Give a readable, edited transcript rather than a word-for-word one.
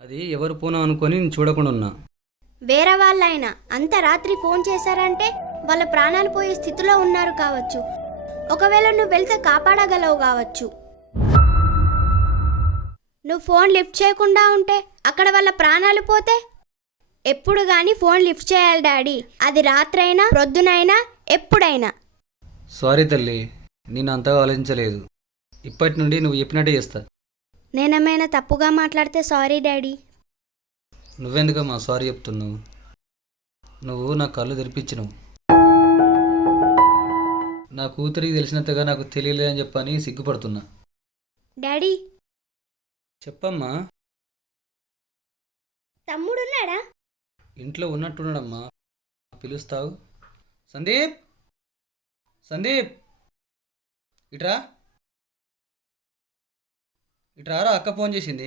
అది ఎవరు ఫోను అనుకొని నేను చూడకుండా ఉన్నా. వేరే వాళ్ళైనా అంత రాత్రి ఫోన్ చేశారంటే వాళ్ళ ప్రాణాలు పోయే స్థితిలో ఉన్నారు కావచ్చు. ఒకవేళ నువ్వు వెళ్తే కాపాడగలవు కావచ్చు. నువ్వు ఫోన్ లిఫ్ట్ చేయకుండా ఉంటే అక్కడ వాళ్ళ ప్రాణాలు పోతే ఎప్పుడు కానీ ఫోన్ లిఫ్ట్ చేయాలి డాడీ. అది రాత్రైనా ప్రొద్దునైనా ఎప్పుడైనా. సారీ తల్లి, నేను అంతగా ఆలోచించలేదు. ఇప్పటి నుండి నువ్వు చెప్పినట్టే చేస్తా. నేనేమైనా తప్పుగా మాట్లాడితే సారీ డాడీ. నువ్వెందుకమ్మా సారీ చెప్తున్నావు? నువ్వు నా కళ్ళు తెరిపించినవు. నా కూతురికి తెలిసినంతగా నాకు తెలియలేదని చెప్పని సిగ్గుపడుతున్నా. డాడీ, చెప్పమ్మా. తమ్ముడున్నాడా? ఇంట్లో ఉన్నట్టున్నాడమ్మా. పిలుస్తావు? సందీప్, సందీప్, ఇట్రా. ఇట్రారా, అక్క ఫోన్ చేసింది.